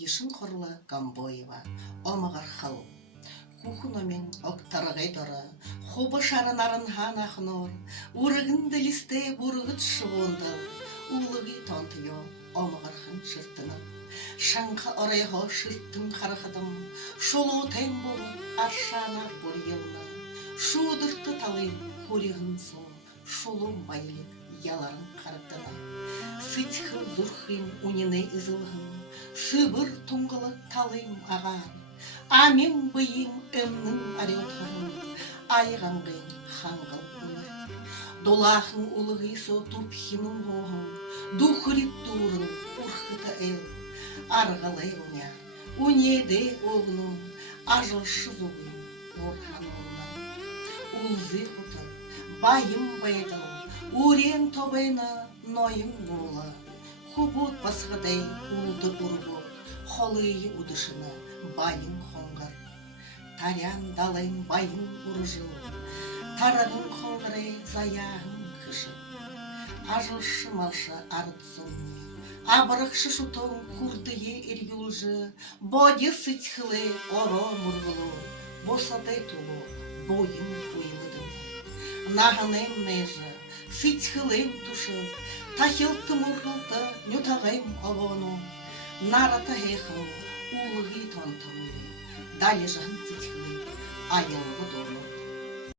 Ешін құрлы Гамбоева, омығыр қыл. Кухуномен октарығай дұры, хобы шарынарын хан ақнор, урығын ділісте бұрығыт шуынды, улығы тонтыйо, омығырхын шыртынып. Шаңқы орайға шырттың қарқыдым, шолу тән болу аршана бұр елні. Шудырты талайым көрігін соң, шолу байлы яларын қарықтына. Сытхы зұрхым унины изылғым, сыбыр тұңғылы талайым ағар. Амен бұйым өмнің ариотқырым, айғанғын хаңғыл ұмыр. Долахын улығы со тупхінің оғым, дұхырит дұрын ұрқыты әл. Арғалай уня, унеде оғының, ажылшы зұғын орхан оғынан. Улзы құты, байым байдыл, урен тобайны нойым олы. Хубут басқадай улды ұрғы, холыйы удышыны байын қоңғыр. Тарян далайын байын ұржыл, тарағын қоңғырай заяғын кышып. Ажылшы малшы арытсың, абырықшы шутон курдые ирюлжы, боди сытхылы оро мұрғылу, босадай тулу, бойым уйлыдым. Нағынайм межі, сытхылым тушып, тахилты мұрғылды нютағайм оғону, нарата хейхым, улығы тонтымы, далі жағын сытхылы, айылғы дұры.